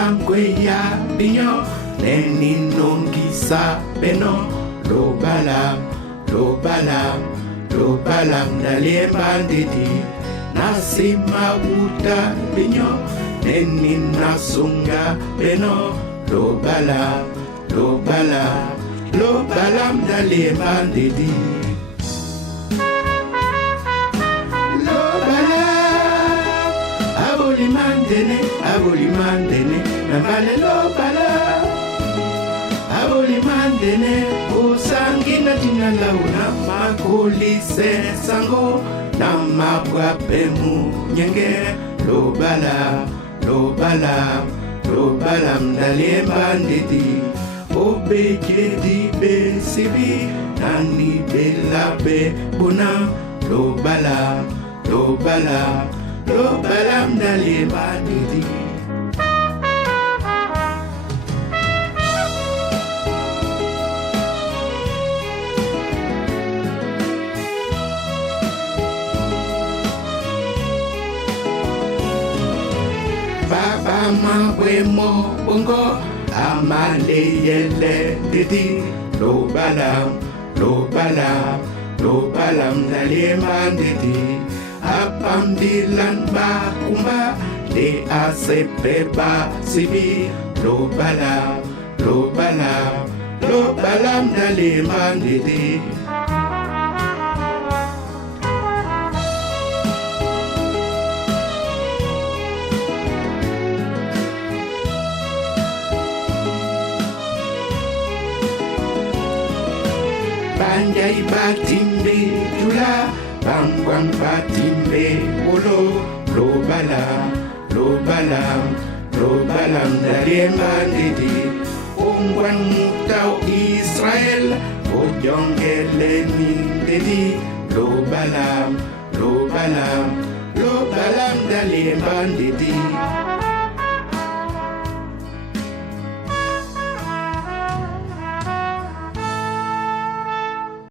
balam kwe ya binyo neni nongisa beno lo balam nalemba ndidi nasima uta binyo neni nasunga beno lo balam nalemba ndidi abolimandene nambale lobala abolimandene osangina tina launa makolise sango na mabwape mu nyenge lobala mdalemba ndedi obekedi besibi nani belabe buna lobala mdalemba ndedi Baba mabwemo bongo amale yele didi lo balam nalemba didi apambilan ba kumba de asepe ba sibi lo balam nalemba didi Banjai batimbe jula bangwang batimbe olo lo balam nalemba ndidi ongwan mutau Israel ojongele ni ndidi lo balam nalemba ndidi